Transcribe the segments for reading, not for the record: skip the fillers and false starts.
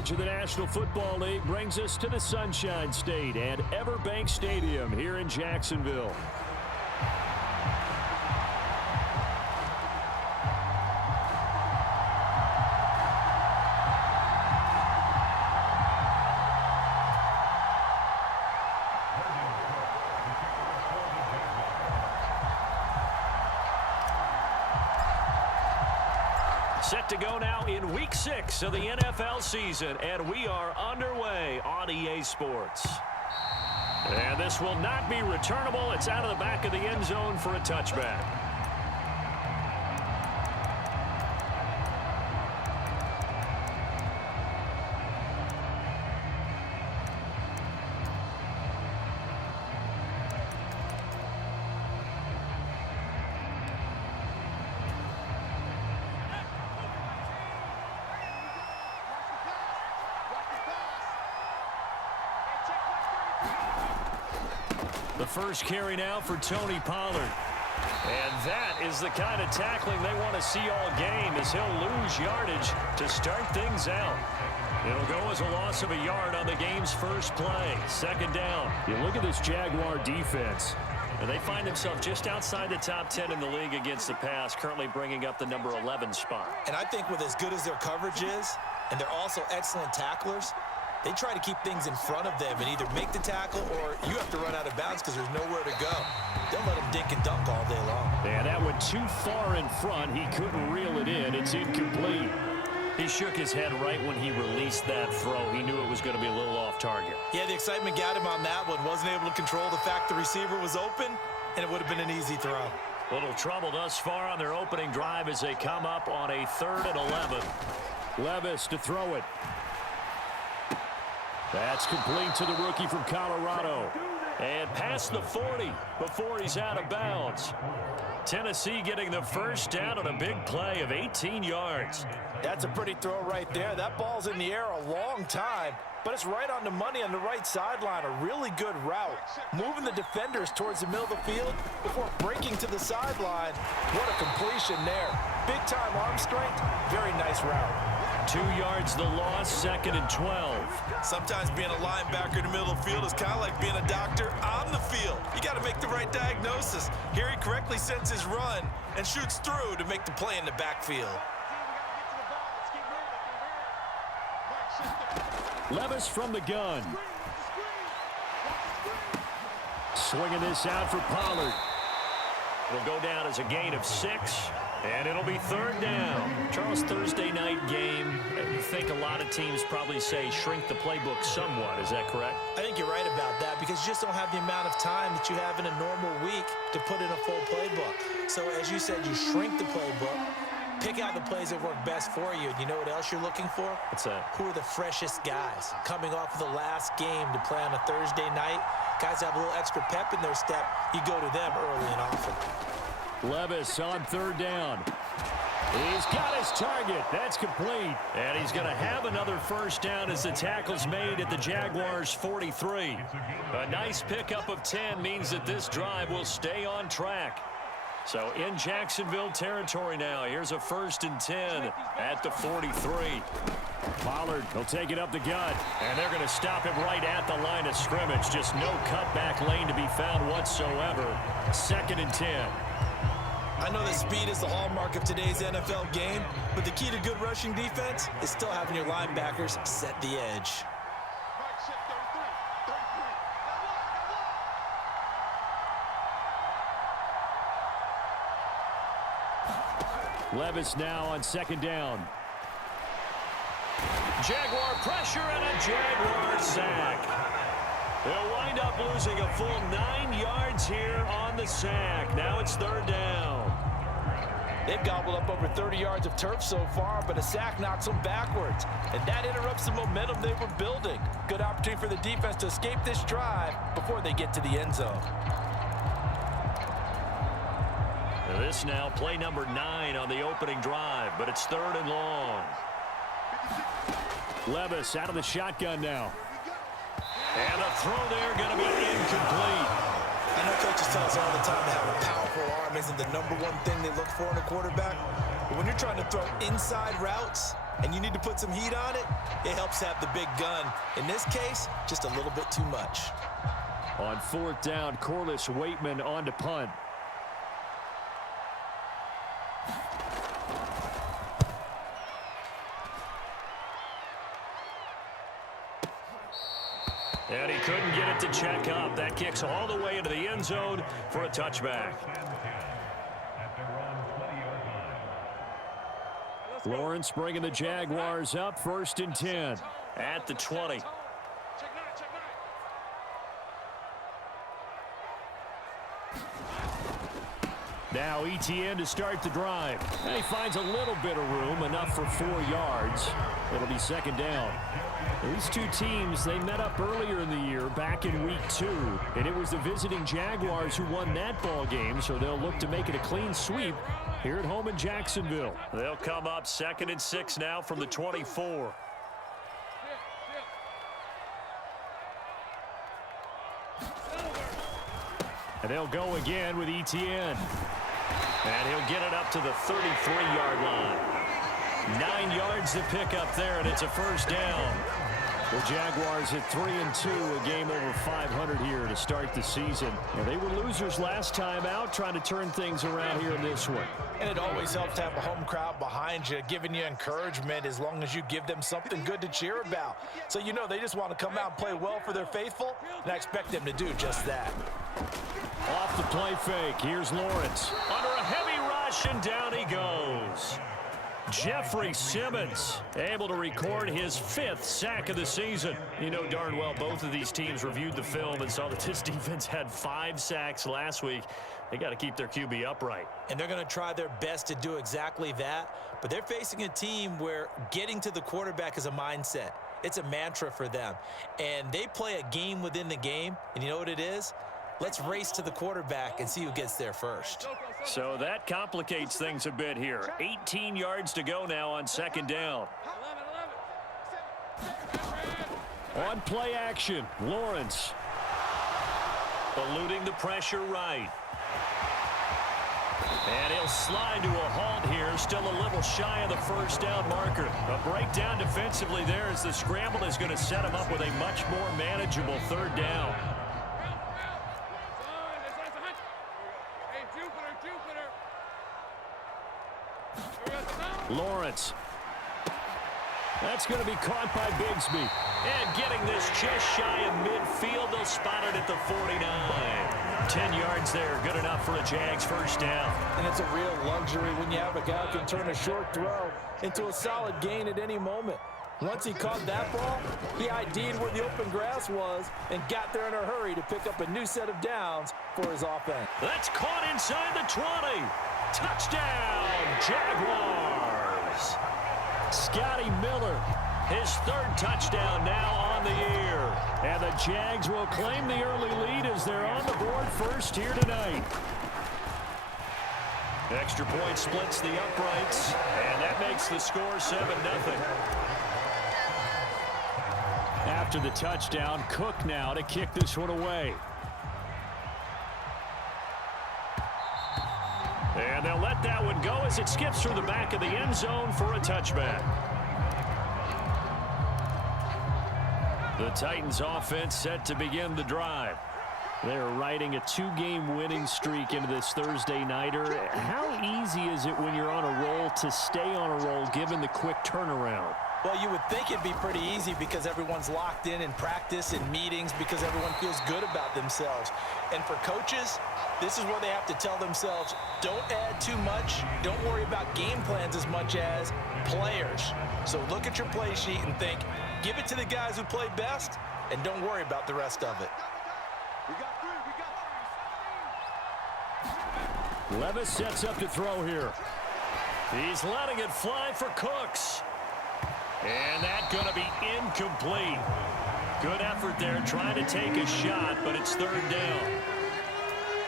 coverage of the National Football League brings us to the Sunshine State and Everbank Stadium here in Jacksonville. Set to go now in Week 6 of the NFL season, and we are underway on EA Sports. And this will not be returnable. It's out of the back of the end zone for a touchback. The first carry now for Tony Pollard. And that is the kind of tackling they want to see all game, as he'll lose yardage to start things out. It'll go as a loss of a yard on the game's first play. Second down. You look at this Jaguar defense. And they find themselves just outside the top 10 in the league against the pass, currently bringing up the number 11 spot. And I think with as good as their coverage is, and they're also excellent tacklers, they try to keep things in front of them and either make the tackle or you have to run out of bounds because there's nowhere to go. They'll let them dink and dunk all day long. Yeah, that went too far in front. He couldn't reel it in. It's incomplete. He shook his head right when he released that throw. He knew it was going to be a little off target. Yeah, the excitement got him on that one. Wasn't able to control the fact the receiver was open, and it would have been an easy throw. Little trouble thus far on their opening drive as they come up on a 3rd and 11. Levis to throw it. That's complete to the rookie from Colorado. And past the 40 before he's out of bounds. Tennessee getting the first down on a big play of 18 yards. That's a pretty throw right there. That ball's in the air a long time, but it's right on the money on the right sideline. A really good route. Moving the defenders towards the middle of the field before breaking to the sideline. What a completion there. Big-time arm strength. Very nice route. 2 yards the loss, 2nd and 12. Sometimes being a linebacker in the middle of the field is kind of like being a doctor on the field. You got to make the right diagnosis. Here he correctly sends his run and shoots through to make the play in the backfield. Levis from the gun. Swinging this out for Pollard. It'll go down as a gain of 6. And it'll be 3rd down. Charles, Thursday night game. I think a lot of teams probably say shrink the playbook somewhat. Is that correct? I think you're right about that because you just don't have the amount of time that you have in a normal week to put in a full playbook. So as you said, you shrink the playbook, pick out the plays that work best for you. And you know what else you're looking for? What's that? Who are the freshest guys coming off of the last game to play on a Thursday night? Guys have a little extra pep in their step. You go to them early and often. Levis on 3rd down. He's got his target. That's complete. And he's going to have another first down as the tackle's made at the Jaguars' 43. A nice pickup of 10 means that this drive will stay on track. So in Jacksonville territory now. Here's a 1st and 10 at the 43. Pollard, he'll take it up the gut. And they're going to stop him right at the line of scrimmage. Just no cutback lane to be found whatsoever. 2nd and 10. I know that speed is the hallmark of today's NFL game, but the key to good rushing defense is still having your linebackers set the edge. Levis now on 2nd down. Jaguar pressure and a Jaguar sack. They'll wind up losing a full 9 yards here on the sack. Now it's 3rd down. They've gobbled up over 30 yards of turf so far, but a sack knocks them backwards. And that interrupts the momentum they were building. Good opportunity for the defense to escape this drive before they get to the end zone. This now play number 9 on the opening drive, but it's 3rd and long. Levis out of the shotgun now. And the throw there going to be incomplete. I know coaches tell us all the time to have a powerful arm isn't the #1 thing they look for in a quarterback. But when you're trying to throw inside routes, and you need to put some heat on it, it helps have the big gun. In this case, just a little bit too much. On 4th down, Corliss Waitman on to punt. And he couldn't get it to check up. That kicks all the way into the end zone for a touchback. Lawrence bringing the Jaguars up, 1st and 10. At the 20. Now ETN to start the drive. And he finds a little bit of room, enough for 4 yards. It'll be 2nd down. These two teams, they met up earlier in the year, back in week 2. And it was the visiting Jaguars who won that ball game, so they'll look to make it a clean sweep here at home in Jacksonville. They'll come up 2nd and 6 now from the 24. And they'll go again with ETN. And he'll get it up to the 33-yard line. 9 yards to pick up there, and it's a 1st down. The Jaguars at 3-2, a game over 500 here to start the season. And they were losers last time out, trying to turn things around here in this one. And it always helps to have a home crowd behind you, giving you encouragement as long as you give them something good to cheer about. So you know they just want to come out and play well for their faithful, and I expect them to do just that. Off the play fake, here's Lawrence. Under a heavy rush, and down he goes. Jeffrey Simmons able to record his 5th sack of the season. You know darn well both of these teams reviewed the film and saw that this defense had 5 sacks last week. They got to keep their QB upright. And they're going to try their best to do exactly that. But they're facing a team where getting to the quarterback is a mindset. It's a mantra for them. And they play a game within the game. And you know what it is? Let's race to the quarterback and see who gets there first. So that complicates things a bit here. 18 yards to go now on 2nd down. On play action, Lawrence. Eluding the pressure right. And he'll slide to a halt here, still a little shy of the 1st down marker. A breakdown defensively there as the scramble is going to set him up with a much more manageable 3rd down. Lawrence. That's going to be caught by Bigsby. And getting this just shy of midfield, they'll spot it at the 49. 10 yards there, good enough for a Jags 1st down. And it's a real luxury when you have a guy who can turn a short throw into a solid gain at any moment. Once he caught that ball, he ID'd where the open grass was and got there in a hurry to pick up a new set of downs for his offense. That's caught inside the 20. Touchdown, Jaguars. Scotty Miller, his 3rd touchdown now on the year. And the Jags will claim the early lead as they're on the board first here tonight. Extra point splits the uprights, and that makes the score 7-0. After the touchdown, Cook now to kick this one away. And they'll let that one go as it skips through the back of the end zone for a touchback. The Titans offense set to begin the drive. They're riding a 2-game winning streak into this Thursday nighter. How easy is it when you're on a roll to stay on a roll given the quick turnaround? Well, you would think it'd be pretty easy because everyone's locked in practice and meetings because everyone feels good about themselves. And for coaches, this is where they have to tell themselves, don't add too much. Don't worry about game plans as much as players. So look at your play sheet and think, give it to the guys who play best, and don't worry about the rest of it. Levis sets up to throw here. He's letting it fly for Cooks. And that's going to be incomplete. Good effort there trying to take a shot, but it's 3rd down.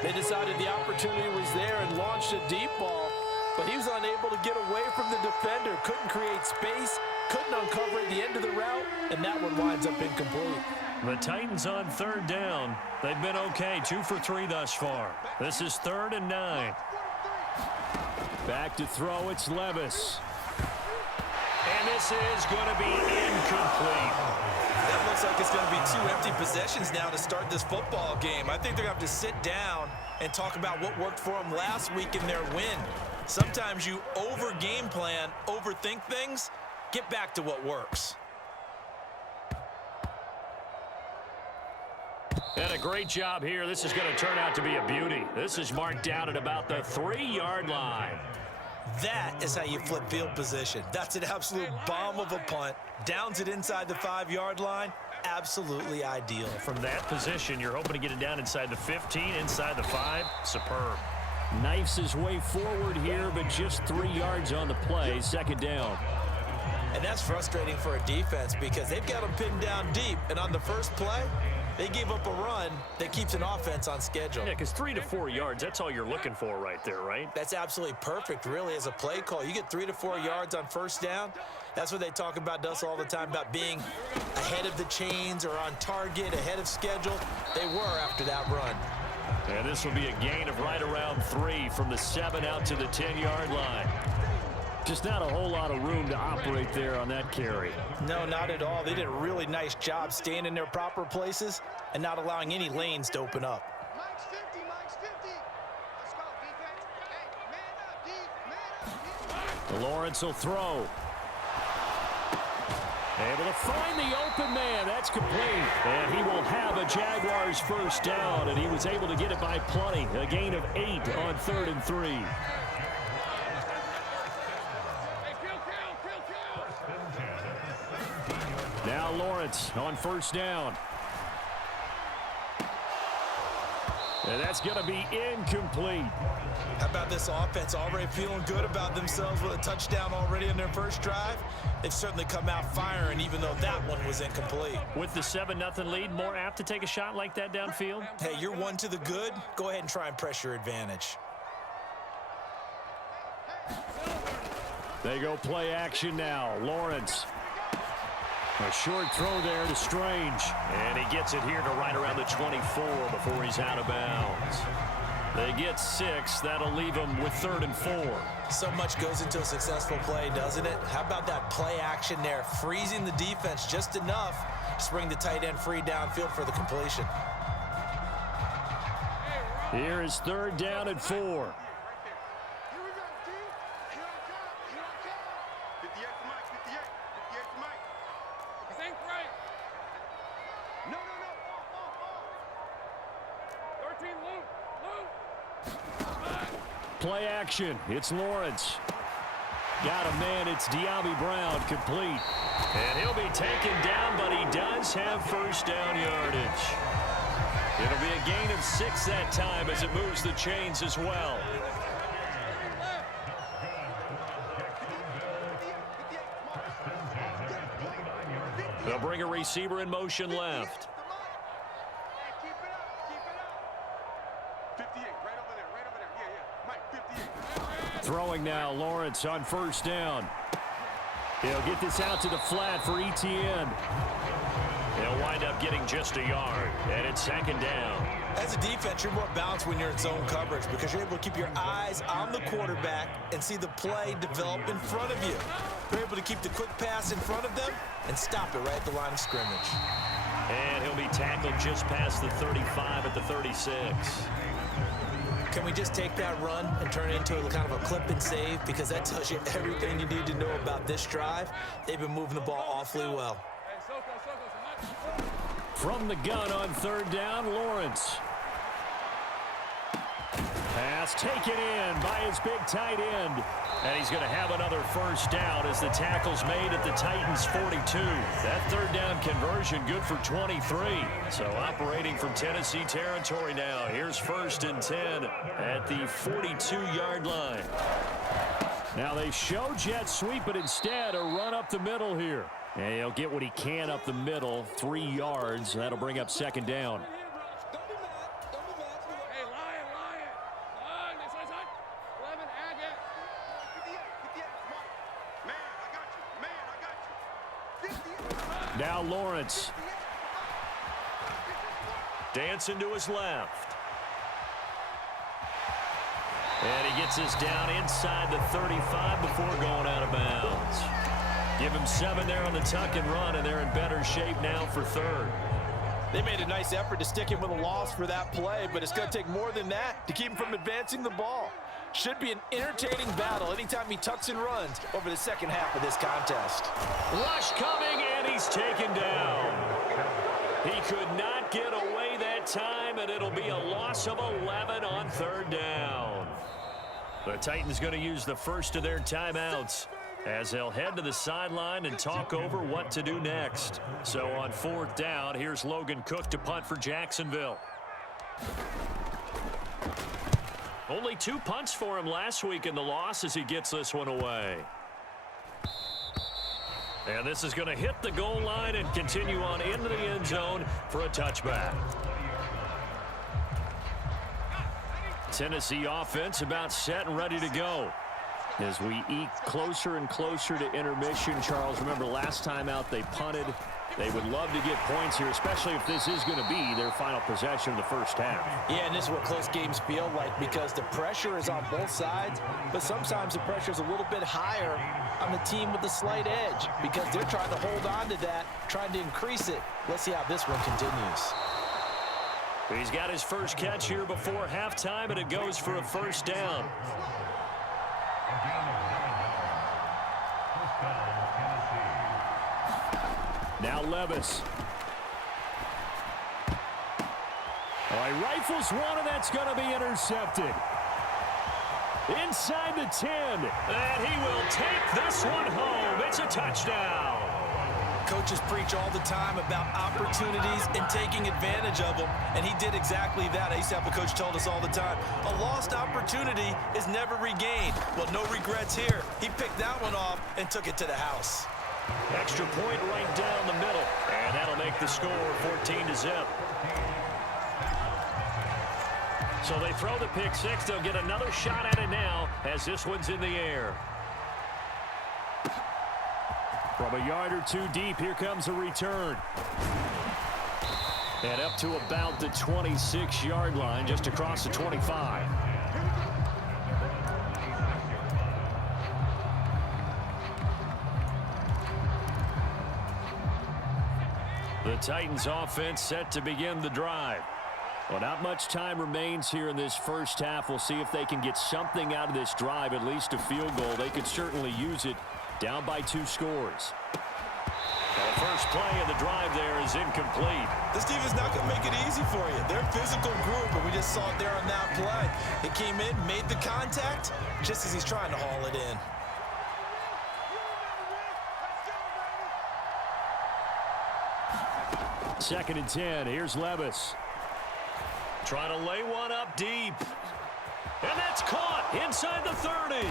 They decided the opportunity was there and launched a deep ball, but he was unable to get away from the defender, couldn't create space, couldn't uncover at the end of the route, and that one winds up incomplete. The Titans on 3rd down. They've been okay, 2 for 3 thus far. This is 3rd and 9. Back to throw, it's Levis. And this is going to be incomplete. That looks like it's going to be 2 empty possessions now to start this football game. I think they're going to have to sit down and talk about what worked for them last week in their win. Sometimes you over-game plan, overthink things. Get back to what works. And a great job here. This is going to turn out to be a beauty. This is marked down at about the 3-yard line. That is how you flip field position. That's an absolute bomb of a punt. Downs it inside the 5-yard line. Absolutely ideal. From that position, you're hoping to get it down inside the 15, inside the 5. Superb. Knifes his way forward here, but just 3 yards on the play. Second down. And that's frustrating for a defense because they've got them pinned down deep. And on the first play, they gave up a run that keeps an offense on schedule. Yeah, because 3 to 4 yards, that's all you're looking for right there, right? That's absolutely perfect, really, as a play call. You get 3 to 4 yards on first down. That's what they talk about us all the time, about being ahead of the chains or on target, ahead of schedule. They were after that run. And this will be a gain of right around 3 from the 7 out to the 10-yard line. Just not a whole lot of room to operate there on that carry. No, not at all. They did a really nice job staying in their proper places and not allowing any lanes to open up. Mike's 50, Mike's 50. Let's go, defense. Hey, man up, man up. Lawrence will throw. Able to find the open man. That's complete. And he will have a Jaguars first down, and he was able to get it by plenty. A gain of 8 on 3rd and 3. Now Lawrence on first down. And that's going to be incomplete. How about this offense already feeling good about themselves with a touchdown already in their first drive? They've certainly come out firing, even though that one was incomplete. With the 7-0 lead, more apt to take a shot like that downfield? Hey, you're one to the good. Go ahead and try and press your advantage. They go play action now. Lawrence. A short throw there to Strange. And he gets it here to right around the 24 before he's out of bounds. They get 6. That'll leave them with 3rd and 4. So much goes into a successful play, doesn't it? How about that play action there? Freezing the defense just enough to bring the tight end free downfield for the completion. Here is 3rd down and 4. Here we go, D. Here I come. Here I come. 58 to Mike, 58. 58 to Mike. This ain't right. No. 13, Luke. Play action. It's Lawrence. Got a man. It's De'Ami Brown. Complete. And he'll be taken down, but he does have first down yardage. It'll be a gain of 6 that time as it moves the chains as well. They'll bring a receiver in motion left. Keep it up. 58, right over there. Yeah. Mike, 58. Throwing now. Lawrence on first down. He'll get this out to the flat for ETN. They'll wind up getting just a yard, and it's 2nd down. As a defense, you're more balanced when you're in zone coverage because you're able to keep your eyes on the quarterback and see the play develop in front of you. You're able to keep the quick pass in front of them and stop it right at the line of scrimmage. And he'll be tackled just past the 35 at the 36. Can we just take that run and turn it into a kind of a clip and save? Because that tells you everything you need to know about this drive. They've been moving the ball awfully well. From the gun on 3rd down, Lawrence. Pass taken in by his big tight end. And he's going to have another first down as the tackle's made at the Titans' 42. That 3rd down conversion good for 23. So operating from Tennessee territory now. Here's 1st and 10 at the 42-yard line. Now they show jet sweep, but instead a run up the middle here. And he'll get what he can up the middle, 3 yards. That'll bring up 2nd down. Hey, Lion. This one's hot. 11, Agate. 58, Man, I got you. Now Lawrence. Dancing to his left. And he gets us down inside the 35 before going out of bounds. Give him 7 there on the tuck and run, and they're in better shape now for third. They made a nice effort to stick him with a loss for that play, but it's going to take more than that to keep him from advancing the ball. Should be an entertaining battle anytime he tucks and runs over the second half of this contest. Rush coming, and he's taken down. He could not get away that time, and it'll be a loss of 11 on third down. The Titans going to use the first of their timeouts as they'll head to the sideline and talk over what to do next. So on fourth down, here's Logan Cook to punt for Jacksonville. Only 2 punts for him last week in the loss as he gets this one away. And this is going to hit the goal line and continue on into the end zone for a touchback. Tennessee offense about set and ready to go. As we eke closer and closer to intermission, Charles, remember last time out they punted. They would love to get points here, especially if this is going to be their final possession of the first half. Yeah, and this is what close games feel like because the pressure is on both sides, but sometimes the pressure is a little bit higher on the team with the slight edge because they're trying to hold on to that, trying to increase it. Let's see how this one continues. He's got his first catch here before halftime, and it goes for a first down. Now Levis. Oh, he rifles one, and that's going to be intercepted. Inside the 10. And he will take this one home. It's a touchdown. Coaches preach all the time about opportunities and taking advantage of them, and he did exactly that. I used to have a coach told us all the time, a lost opportunity is never regained. Well, no regrets here. He picked that one off and took it to the house. Extra point right down the middle, and that'll make the score 14-0. So they throw the pick six. They'll get another shot at it now as this one's in the air. From a yard or two deep, here comes a return. And up to about the 26-yard line, just across the 25. The Titans offense set to begin the drive. Well, not much time remains here in this first half. We'll see if they can get something out of this drive, at least a field goal. They could certainly use it. Down by 2 scores. The first play of the drive there is incomplete. This team is not going to make it easy for you. They're a physical group, but we just saw it there on that play. It came in, made the contact, just as he's trying to haul it in. Second and 10. Here's Levis. Trying to lay one up deep. And that's caught inside the 30.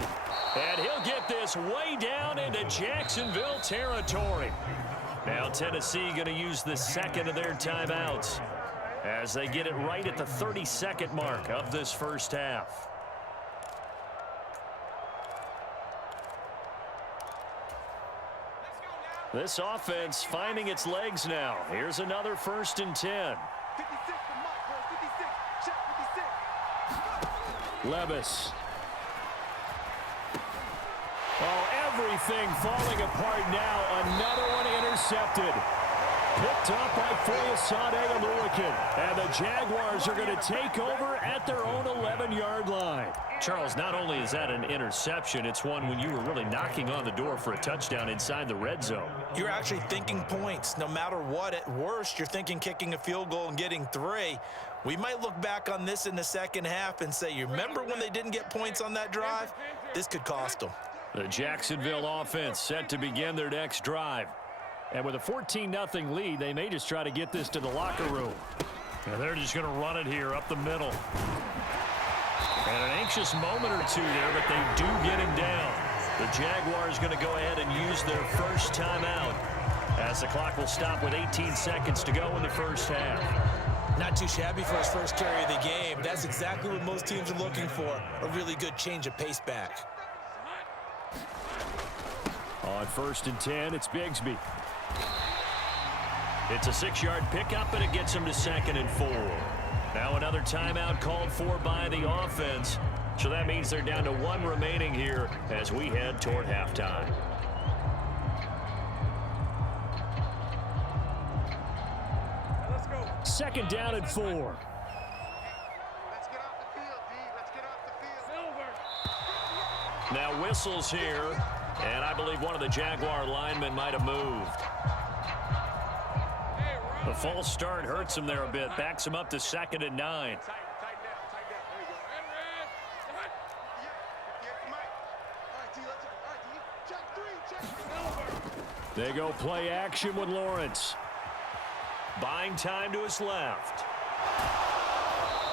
And he'll get this way down into Jacksonville territory. Now Tennessee going to use the second of their timeouts as they get it right at the 32nd mark of this first half. This offense finding its legs now. Here's another 1st and 10. Levis. Oh, everything falling apart now. Another one intercepted. Picked up by Foyesade Oluwakin. And the Jaguars are going to take over at their own 11-yard line. Charles, not only is that an interception, it's one when you were really knocking on the door for a touchdown inside the red zone. You're actually thinking points. No matter what, at worst, you're thinking kicking a field goal and getting 3. We might look back on this in the second half and say, you remember when they didn't get points on that drive? This could cost them. The Jacksonville offense set to begin their next drive. And with a 14-0 lead, they may just try to get this to the locker room. And they're just going to run it here up the middle. And an anxious moment or two there, but they do get him down. The Jaguars going to go ahead and use their first timeout as the clock will stop with 18 seconds to go in the first half. Not too shabby for his first carry of the game. That's exactly what most teams are looking for, a really good change of pace back. On 1st and 10, it's Bigsby. It's a 6-yard pickup, and it gets him to 2nd and 4. Now another timeout called for by the offense. So that means they're down to 1 remaining here as we head toward halftime. second down and 4. Let's get off the field, D. Let's get off the field. Now whistles here, and I believe one of the Jaguar linemen might have moved. The false start hurts him there a bit, backs him up to 2nd and 9. Tighten down. There you go. All right, D, let's go. All right, D. Check 3. They go play action with Lawrence. Buying time to his left.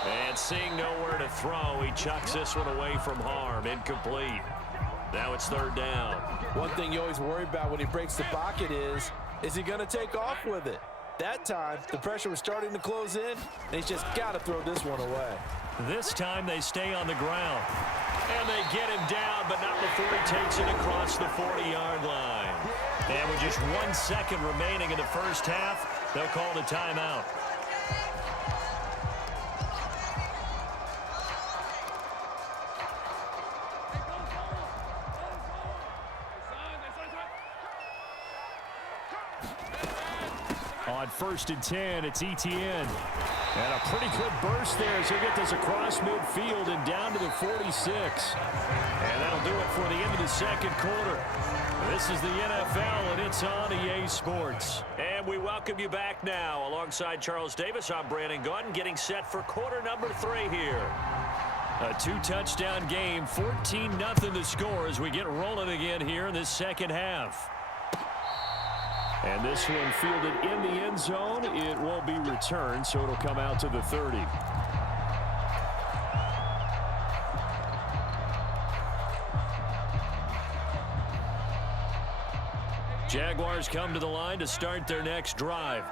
And seeing nowhere to throw, he chucks this one away from harm. Incomplete. Now it's 3rd down. One thing you always worry about when he breaks the pocket is he going to take off with it? That time, the pressure was starting to close in, and he's just got to throw this one away. This time they stay on the ground. And they get him down, but not before he takes it across the 40-yard line. And with just 1 second remaining in the first half, they'll call the timeout. On 1st and 10, it's Etienne. And a pretty good burst there as he'll get this across midfield and down to the 46. And that'll do it for the end of the second quarter. This is the NFL, and it's on EA Sports. And we welcome you back now. Alongside Charles Davis, I'm Brandon Gaudin, getting set for quarter number 3 here. A 2-touchdown game, 14-0 the score as we get rolling again here in this second half. And this one fielded in the end zone. It won't be returned, so it'll come out to the 30. Jaguars come to the line to start their next drive.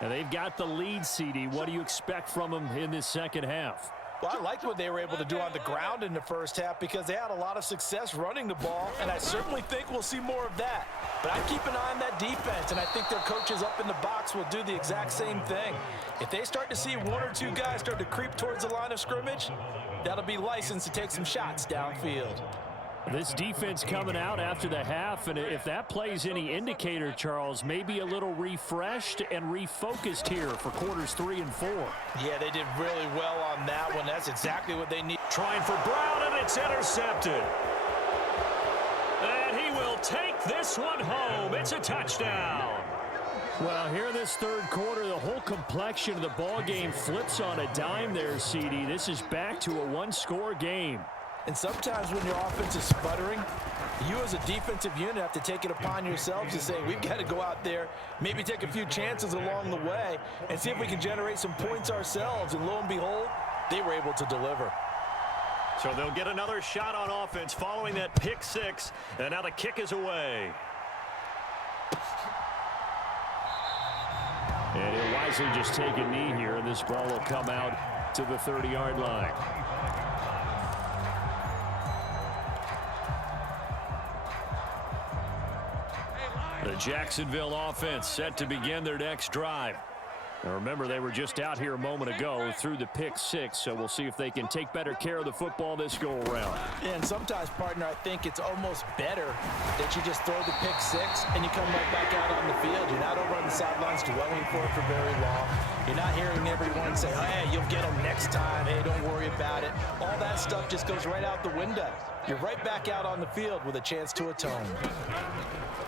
And they've got the lead, CD. What do you expect from them in this second half? Well, I liked what they were able to do on the ground in the first half because they had a lot of success running the ball, and I certainly think we'll see more of that. But I keep an eye on that defense, and I think their coaches up in the box will do the exact same thing. If they start to see 1 or 2 guys start to creep towards the line of scrimmage, that'll be licensed to take some shots downfield. This defense coming out after the half, and if that plays any indicator, Charles, maybe a little refreshed and refocused here for quarters 3 and 4. Yeah, they did really well on that one. That's exactly what they need. Trying for Brown, and it's intercepted. And he will take this one home. It's a touchdown. Well, here in this third quarter, the whole complexion of the ball game flips on a dime there, CD. This is back to a 1-score game. And sometimes when your offense is sputtering, you as a defensive unit have to take it upon yourselves to say, we've got to go out there, maybe take a few chances along the way, and see if we can generate some points ourselves. And lo and behold, they were able to deliver. So they'll get another shot on offense following that pick 6, and now the kick is away. And he'll wisely just take a knee here, and this ball will come out to the 30-yard line. The Jacksonville offense set to begin their next drive. Now remember, they were just out here a moment ago through the pick 6, so we'll see if they can take better care of the football this go-around. And sometimes, partner, I think it's almost better that you just throw the pick 6 and you come right back out on the field. You're not over on the sidelines dwelling for it for very long. You're not hearing everyone say, hey, you'll get them next time. Hey, don't worry about it. All that stuff just goes right out the window. You're right back out on the field with a chance to atone.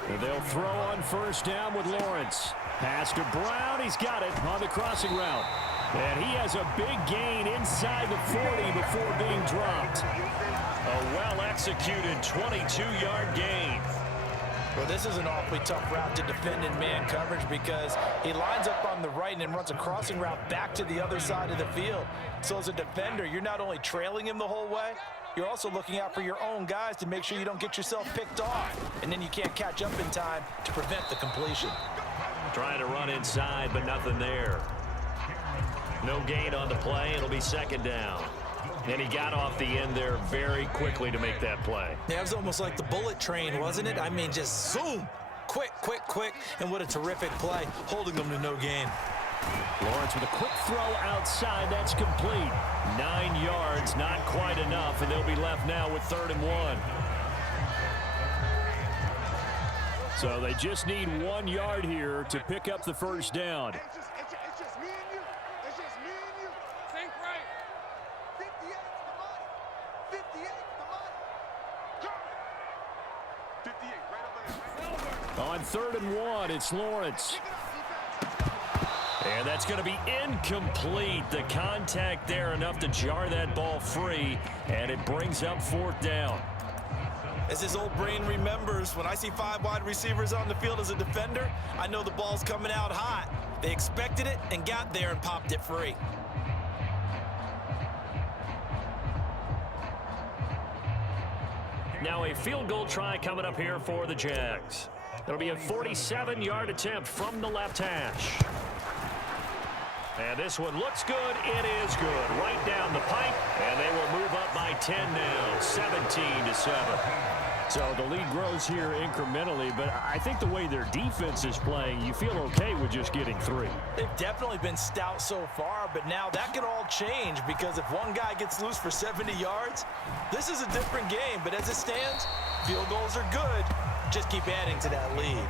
And they'll throw on first down with Lawrence. Pass to Brown. He's got it on the crossing route. And he has a big gain inside the 40 before being dropped. A well-executed 22-yard gain. Well, this is an awfully tough route to defend in man coverage because he lines up on the right and then runs a crossing route back to the other side of the field. So as a defender, you're not only trailing him the whole way, you're also looking out for your own guys to make sure you don't get yourself picked off. And then you can't catch up in time to prevent the completion. Trying to run inside, but nothing there. No gain on the play. It'll be second down. And he got off the end there very quickly to make that play. Yeah, it was almost like the bullet train, wasn't it? I mean, just zoom. Quick, quick, quick. And what a terrific play, holding them to no gain. Lawrence with a quick throw outside. That's complete. 9 yards, not quite enough, and they'll be left now with 3rd and 1. So they just need 1 yard here to pick up the first down. It's just me and you. On 3rd and 1, it's Lawrence. And that's going to be incomplete. The contact there enough to jar that ball free, and it brings up 4th down. As his old brain remembers, when I see 5 wide receivers on the field as a defender, I know the ball's coming out hot. They expected it and got there and popped it free. Now a field goal try coming up here for the Jags. It'll be a 47-yard attempt from the left hash. And this one looks good. It is good. Right down the pipe. And they will move up by 10 now, 17-7. So the lead grows here incrementally, but I think the way their defense is playing, you feel okay with just getting 3. They've definitely been stout so far, but now that could all change because if one guy gets loose for 70 yards, this is a different game. But as it stands, field goals are good. Just keep adding to that lead.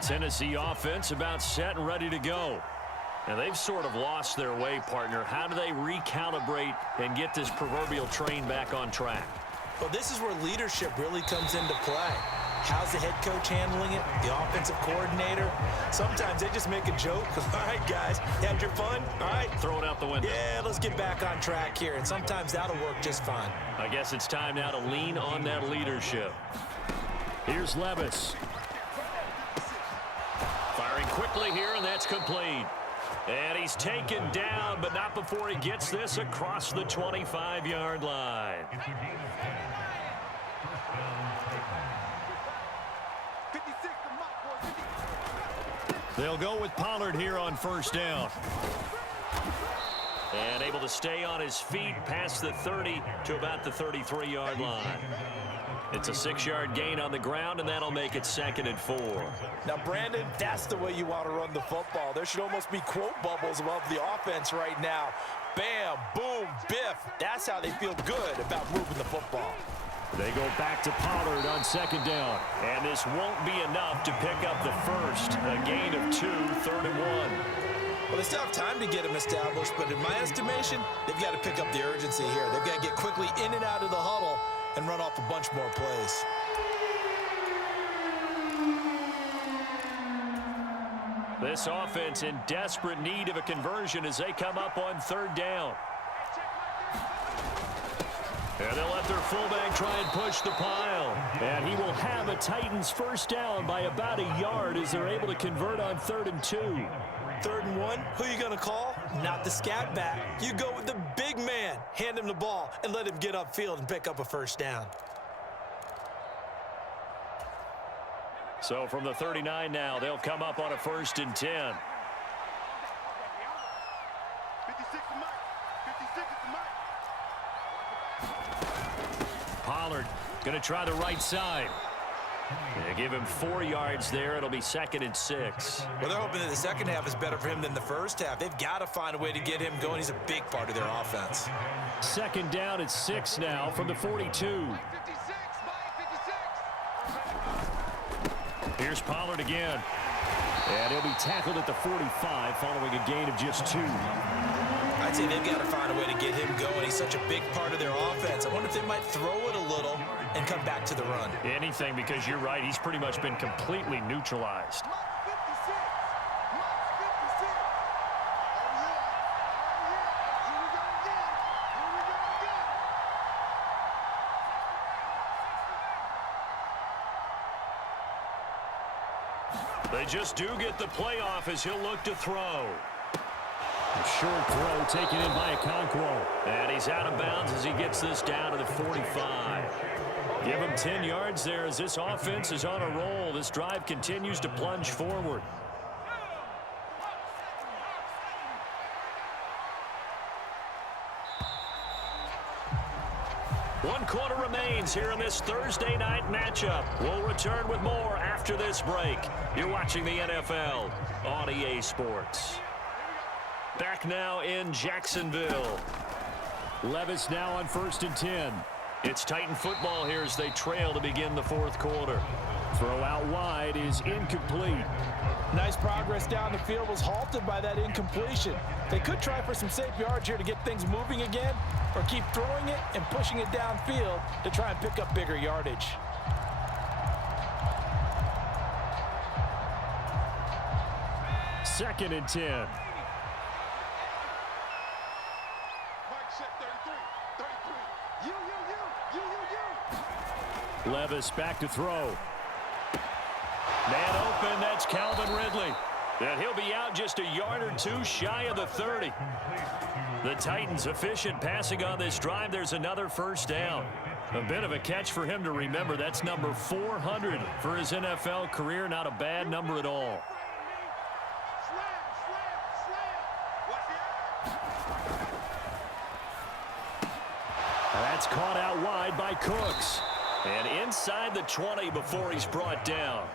Tennessee offense about set and ready to go. And they've sort of lost their way, partner. How do they recalibrate and get this proverbial train back on track? Well, this is where leadership really comes into play. How's the head coach handling it? The offensive coordinator? Sometimes they just make a joke. All right, guys, had your fun? All right. Throw it out the window. Yeah, let's get back on track here. And sometimes that'll work just fine. I guess it's time now to lean on that leadership. Here's Levis. Firing quickly here, and that's complete. And he's taken down, but not before he gets this across the 25-yard line. They'll go with Pollard here on 1st down. And able to stay on his feet past the 30 to about the 33-yard line. It's a 6-yard gain on the ground, and that'll make it 2nd and 4. Now, Brandon, that's the way you want to run the football. There should almost be quote bubbles above the offense right now. Bam, boom, biff. That's how they feel good about moving the football. They go back to Pollard on 2nd down. And this won't be enough to pick up the first. A gain of 2, 3rd and 1. Well, they still have time to get them established, but in my estimation, they've got to pick up the urgency here. They've got to get quickly in and out of the huddle and run off a bunch more plays. This offense in desperate need of a conversion as they come up on 3rd down. And they'll let their fullback try and push the pile. And he will have a Titans 1st down by about a yard as they're able to convert on 3rd and 2. 3rd and 1, who are you going to call? Not the scat back. You go with the big man. Hand him the ball and let him get upfield and pick up a 1st down. So from the 39 now, they'll come up on a 1st and 10. 56 to Mike. 56 to Mike. Pollard going to try the right side. They give him 4 yards there. It'll be 2nd and 6. Well, they're hoping that the second half is better for him than the first half. They've got to find a way to get him going. He's a big part of their offense. 2nd down at 6 now from the 42. 56, Mike, 56. Here's Pollard again. And he'll be tackled at the 45 following a gain of just 2. I'd say they've got to find a way to get him going. He's such a big part of their offense. I wonder if they might throw it a little and come back to the run. Anything, because you're right. He's pretty much been completely neutralized. Mike, 56. Mike, 56. Oh, yeah. Here we go again. Here we go again. They just do get the playoff as he'll look to throw. A short throw taken in by Okonkwo. And he's out of bounds as he gets this down to the 45. Give him 10 yards there as this offense is on a roll. This drive continues to plunge forward. One quarter remains here in this Thursday night matchup. We'll return with more after this break. You're watching the NFL on EA Sports. Back now in Jacksonville. Levis now on 1st and 10. It's Titan football here as they trail to begin the fourth quarter. Throw out wide is incomplete. Nice progress down the field was halted by that incompletion. They could try for some safe yards here to get things moving again, or keep throwing it and pushing it downfield to try and pick up bigger yardage. Second and 10. Mike check 33. 33. You. Levis back to throw. Man open, that's Calvin Ridley. And he'll be out just a yard or two shy of the 30. The Titans efficient passing on this drive. There's another first down. A bit of a catch for him to remember. That's number 400 for his NFL career. Not a bad number at all. That's caught out wide by Cooks. And inside the 20 before he's brought down.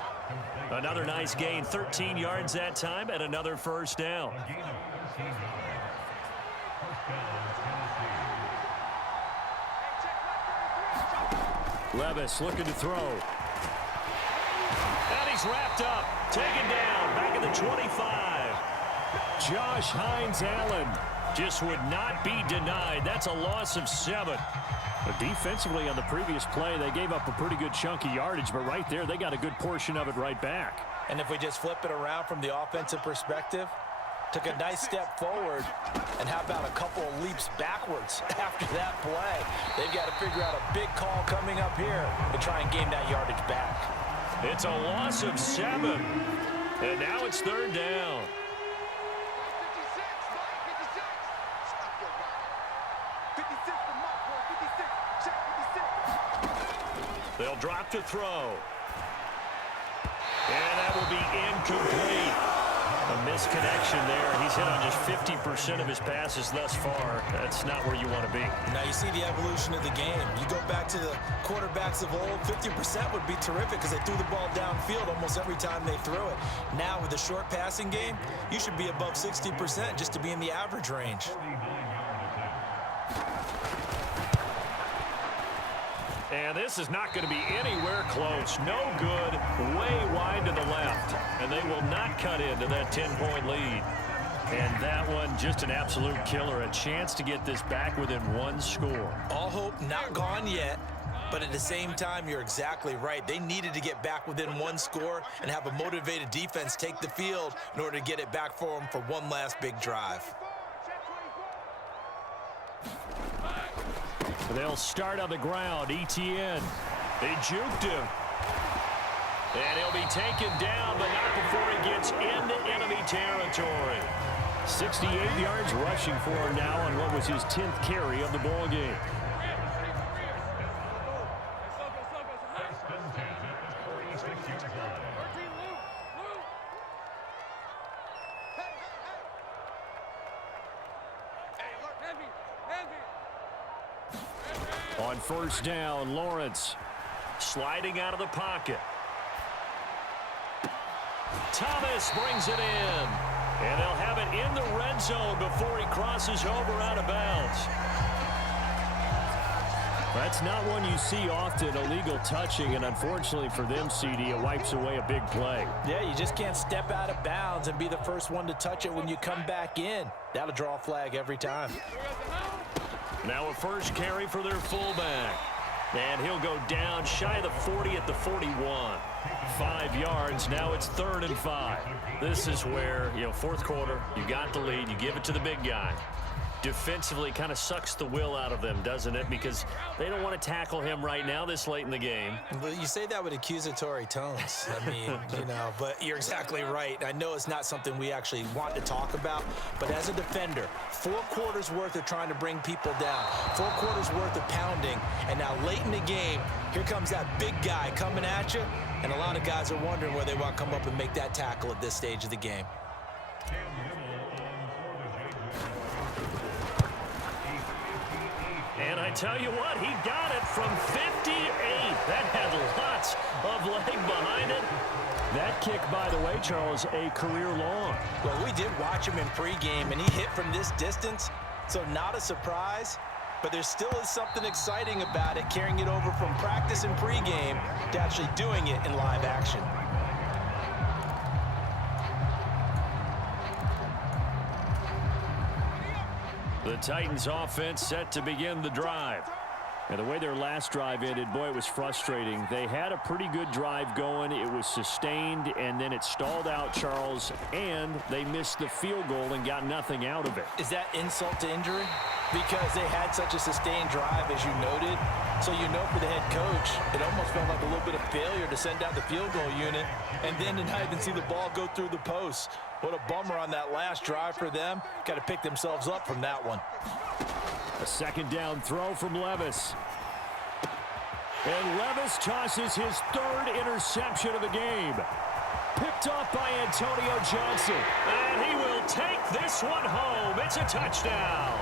Another nice gain, 13 yards that time, and another first down. Levis looking to throw. And he's wrapped up, taken down, back at the 25. Josh Hines Allen Just would not be denied. That's a loss of 7. But defensively on the previous play, they gave up a pretty good chunk of yardage, but right there, they got a good portion of it right back. And if we just flip it around from the offensive perspective, took a nice step forward, and how about a couple of leaps backwards after that play? They've got to figure out a big call coming up here to try and gain that yardage back. It's a loss of 7. And now it's third down. 56, Mike, 56. Stop your body. 56 for Mike, boy, 56. Check 56. They'll drop to throw. And that will be incomplete. A misconnection there. He's hit on just 50% of his passes thus far. That's not where you want to be. Now you see the evolution of the game. You go back to the quarterbacks of old, 50% would be terrific because they threw the ball downfield almost every time they threw it. Now with the short passing game, you should be above 60% just to be in the average range. And this is not going to be anywhere close. No good. Way wide to the left. And they will not cut into that 10-point lead. And that one, just an absolute killer. A chance to get this back within one score. All hope not gone yet, but at the same time, you're exactly right. They needed to get back within one score and have a motivated defense take the field in order to get it back for them for one last big drive. They'll start on the ground. ETN. They juked him. And he'll be taken down, but not before he gets into enemy territory. 68 yards rushing for him now on what was his 10th carry of the ball game. On first down, Lawrence. Sliding out of the pocket. Thomas brings it in. And they'll have it in the red zone before he crosses over out of bounds. That's not one you see often, illegal touching, and unfortunately for them, CD, it wipes away a big play. Yeah, you just can't step out of bounds and be the first one to touch it when you come back in. That'll draw a flag every time. Now a first carry for their fullback. And he'll go down shy of the 40 at the 41. 5 yards. Now it's 3rd and 5. This is where, fourth quarter, you got the lead. You give it to the big guy. Defensively kind of sucks the will out of them, doesn't it? Because they don't want to tackle him right now this late in the game. But you say that with accusatory tones. I mean, but you're exactly right. I know it's not something we actually want to talk about, but as a defender, 4 quarters worth of trying to bring people down, 4 quarters worth of pounding, and now late in the game, here comes that big guy coming at you, and a lot of guys are wondering where they want to come up and make that tackle at this stage of the game. And I tell you what, he got it from 58. That had lots of leg behind it. That kick, by the way, Charles, a career long. Well, we did watch him in pregame, and he hit from this distance, so not a surprise. but there still is something exciting about it, carrying it over from practice and pregame to actually doing it in live action. The Titans offense set to begin the drive. And the way their last drive ended, boy, it was frustrating. They had a pretty good drive going. It was sustained, and then it stalled out, Charles, and they missed the field goal and got nothing out of it. Is that insult to injury? Because they had such a sustained drive, as you noted. So you know for the head coach, it almost felt like a little bit of failure to send out the field goal unit and then to not even see the ball go through the post. What a bummer on that last drive for them. Got to pick themselves up from that one. A second down throw from Levis. And Levis tosses his third interception of the game. Picked off by Antonio Johnson. And he will take this one home. It's a touchdown.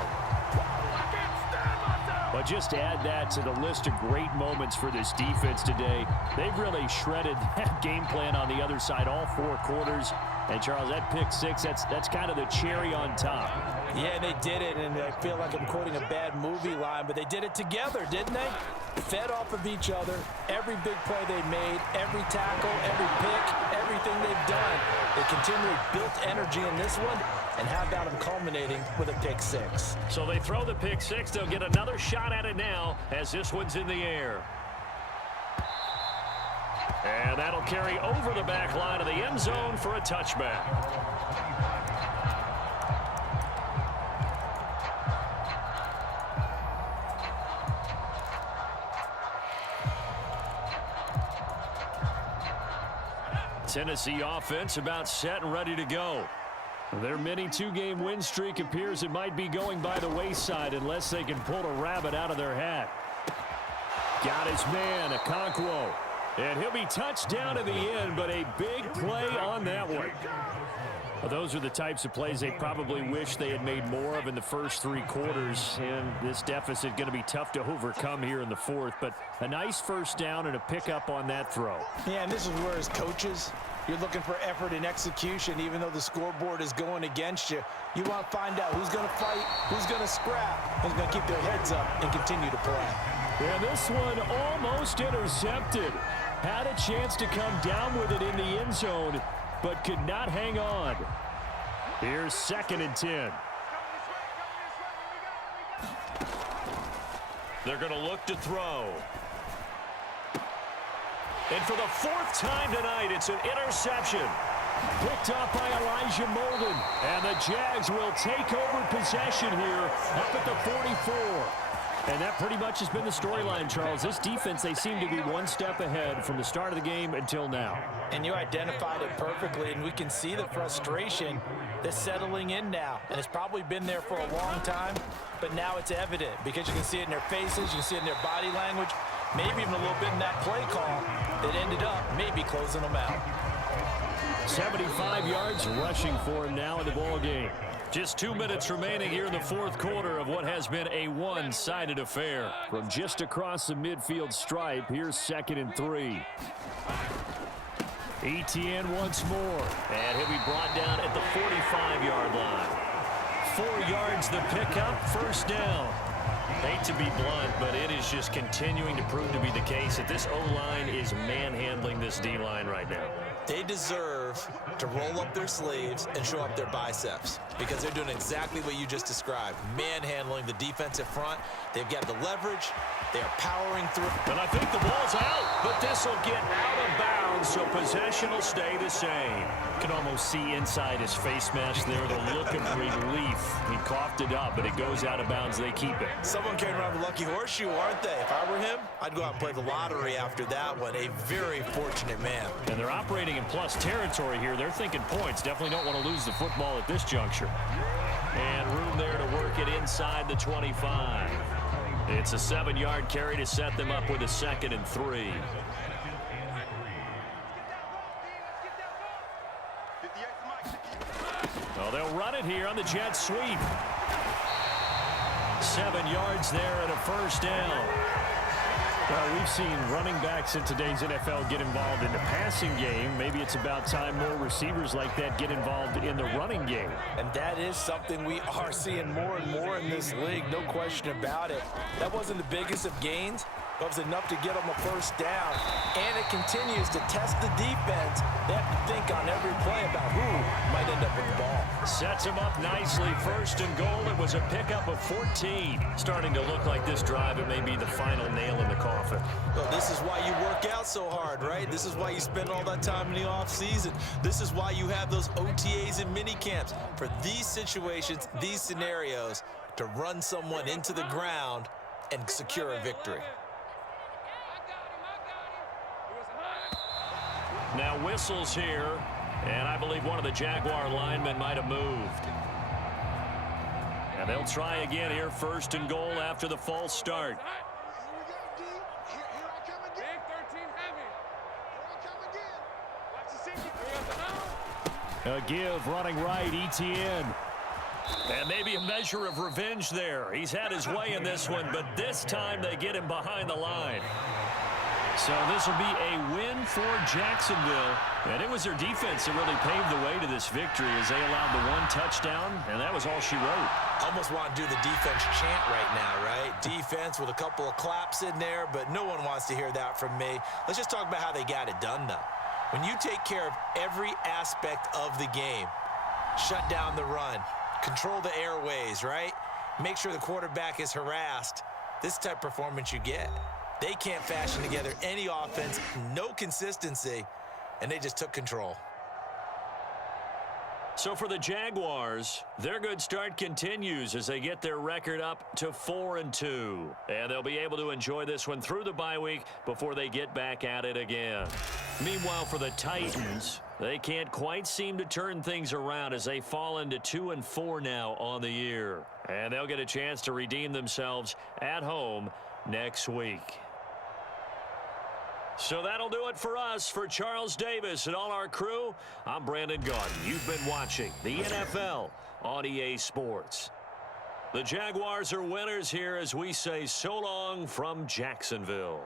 But just add that to the list of great moments for this defense today. They've really shredded that game plan on the other side all 4 quarters. And, Charles, that pick six, that's kind of the cherry on top. Yeah, they did it, and I feel like I'm quoting a bad movie line, but they did it together, didn't they? Fed off of each other, every big play they made, every tackle, every pick, everything they've done. They continually built energy in this one, and how about them culminating with a pick six? So they throw the pick six. They'll get another shot at it now as this one's in the air. And that'll carry over the back line of the end zone for a touchback. Tennessee offense about set and ready to go. Their mini 2-game win streak appears it might be going by the wayside unless they can pull a rabbit out of their hat. Got his man, Okonkwo. And he'll be touched down in the end, but a big play on that one. Well, those are the types of plays they probably wish they had made more of in the first 3 quarters. And this deficit going to be tough to overcome here in the 4th. But a nice first down and a pickup on that throw. Yeah, and this is where as coaches, you're looking for effort and execution, even though the scoreboard is going against you. You want to find out who's going to fight, who's going to scrap, who's going to keep their heads up and continue to play. Yeah, this one almost intercepted. Had a chance to come down with it in the end zone, but could not hang on. Here's 2nd and 10. They're going to look to throw. And for the 4th time tonight, it's an interception. Picked up by Elijah Molden. And the Jags will take over possession here up at the 44. And that pretty much has been the storyline, Charles. This defense, they seem to be one step ahead from the start of the game until now. And you identified it perfectly, and we can see the frustration that's settling in now. And it's probably been there for a long time, but now it's evident because you can see it in their faces, you can see it in their body language, maybe even a little bit in that play call that ended up maybe closing them out. 75 yards rushing for him now in the ball game. Just 2 minutes remaining here in the 4th quarter of what has been a one-sided affair. From just across the midfield stripe, here's 2nd and 3. ETN once more. And he'll be brought down at the 45-yard line. 4 yards the pickup, first down. Hate to be blunt, but it is just continuing to prove to be the case that this O-line is manhandling this D-line right now. They deserve to roll up their sleeves and show up their biceps because they're doing exactly what you just described, manhandling the defensive front. They've got the leverage. They are powering through. And I think the ball's out, but this will get out of bounds, so possession will stay the same. You can almost see inside his face mask there the look of relief. He coughed it up, but it goes out of bounds. They keep it. Someone carrying around the lucky horseshoe, aren't they? If I were him, I'd go out and play the lottery after that one. A very fortunate man. And they're operating in plus territory here. They're thinking points. Definitely don't want to lose the football at this juncture. And room there to work it inside the 25. It's a 7-yard carry to set them up with a 2nd and 3. Well, they'll run it here on the jet sweep. 7 yards there and a first down. Well, we've seen running backs in today's NFL get involved in the passing game. Maybe it's about time more receivers like that get involved in the running game. And that is something we are seeing more and more in this league, no question about it. That wasn't the biggest of gains, but it was enough to get them a first down. And it continues to test the defense. They have to think on every play about who might end up with the ball. Sets him up nicely. First and goal. It was a pickup of 14. Starting to look like this drive, it may be the final nail in the coffin. Well, this is why you work out so hard, right? This is why you spend all that time in the offseason. This is why you have those OTAs and mini camps for these situations, these scenarios, to run someone into the ground and secure a victory. Now whistles here, and I believe one of the Jaguar linemen might have moved. And they'll try again here, first and goal after the false start. A give running right, ETN. And maybe a measure of revenge there. He's had his way in this one, but this time they get him behind the line. So this will be a win for Jacksonville. And it was their defense that really paved the way to this victory as they allowed the one touchdown, and that was all she wrote. Almost want to do the defense chant right now, right? Defense with a couple of claps in there, but no one wants to hear that from me. Let's just talk about how they got it done, though. When you take care of every aspect of the game, shut down the run, control the airways, right? Make sure the quarterback is harassed. This type of performance you get. They can't fashion together any offense, no consistency, and they just took control. So for the Jaguars, their good start continues as they get their record up to 4-2. And they'll be able to enjoy this one through the bye week before they get back at it again. Meanwhile, for the Titans, they can't quite seem to turn things around as they fall into 2-4 now on the year. And they'll get a chance to redeem themselves at home next week. So that'll do it for us. For Charles Davis and all our crew, I'm Brandon Gaudin. You've been watching the NFL on EA Sports. The Jaguars are winners here as we say so long from Jacksonville.